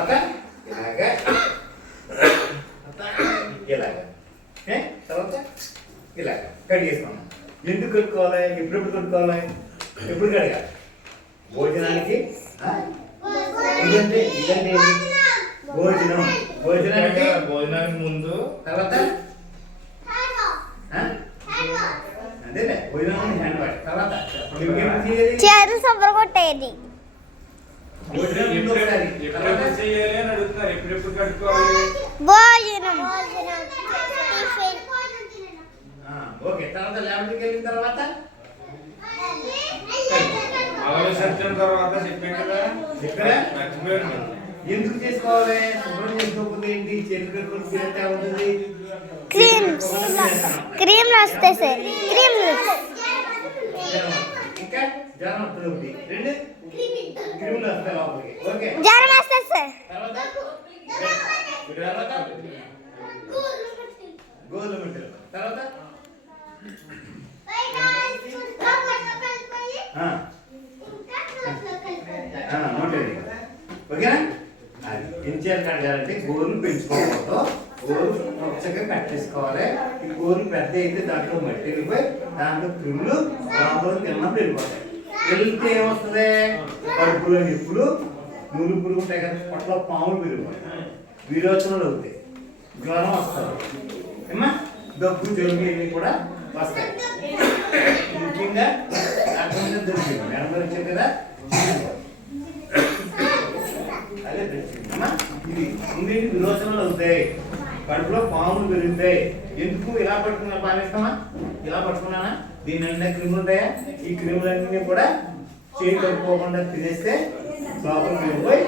తర్వాత ఇలాగా ఇలాగా తర్వాత ఇలాగా కట్ చేసుకున్నాం. ఎందుకు కట్టుకోవాలి, ఎప్పుడెప్పుడు కట్టుకోవాలి, ఎప్పుడు కడగాలి? భోజనానికి ఇదంటే ఇదంటే భోజనం, భోజనానికి ముందు, తర్వాత అదేలే భోజనం హ్యాండ్ వాష్, తర్వాత చేతులు సబ్బర కొట్టేది. భోజనం ముందు ఒకసారి, ఎప్పుడెప్పుడు చేయాలి అని అడుగుతున్నారు. ఎప్పుడెప్పుడు కట్టుకోవాలి? భోజనం ఓకే. తర్వాత ల్యాబ్కి వెళ్ళిన తర్వాత అలవై సత్యం తర్వాత చెప్పాం కదా, ఇక్కడ మర్చిపోయాను. ఎందుకు చేసుకోవాలి? శుభ్రం చేసుకోకపోతే ఏంటి? చేతులు కట్టుకొని తింటే ఉంటుంది. క్రీమ్ వస్తాయి సార్, క్రీమ్ ఇంకా జ్వరం వస్తుంది ఒకటి, రెండు క్రిములు వస్తాయి లోపలికి. ఓకే. జ్వరం వస్తుంది సార్. తర్వాత గోధుమ మిట్టలు, తర్వాత నోటెడ్. ఓకేనా? అది ఎంచేయాలి కడగాలంటే గోరులు పెంచుకోకూడదు. గోరు పచ్చగా కట్ చేసుకోవాలి. ఈ గోరు పెద్ద అయితే దాంట్లో మట్టి వెళ్ళిపోయి దాంట్లో క్రిములు లోపల తిన్నప్పుడు వెళ్ళిపోతాయి. వెళ్తే ఏమొస్తుంది? కడుపులో నిప్పులు, నూరు పురుగు ఉంటాయి కదా, పొట్టలో పాములు పెరిగిపోతాయి, విరోచనలు అవుతాయి, జ్వరం వస్తుంది, ఏమా దగ్గు జలుబు ఇవి కూడా వస్తాయి. ముఖ్యంగా అర్థం దొరికింది మేడం వచ్చింది కదా, అదే తెచ్చిందమ్మా. ఇది ఉండేది విరోచనలు అవుతాయి, కడుపులో పాములు పెరుగుతాయి. ఎందుకు ఇలా పట్టుకున్నా పాలిస్తామా? ఇలా పట్టుకున్నానా? దీని నిండా క్రిములు ఉంటాయా? ఈ క్రిములన్నీ కూడా చేయి కట్టుకోకుండా తినేస్తే లోపల పెరిగిపోయి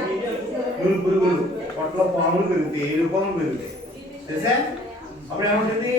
నూరు పురుగులు, పొట్టలో పాములు పెరుగుతాయి, ఏడు పాములు పెరుగుతాయి. తెలుసా? అప్పుడు ఏముంటుంది?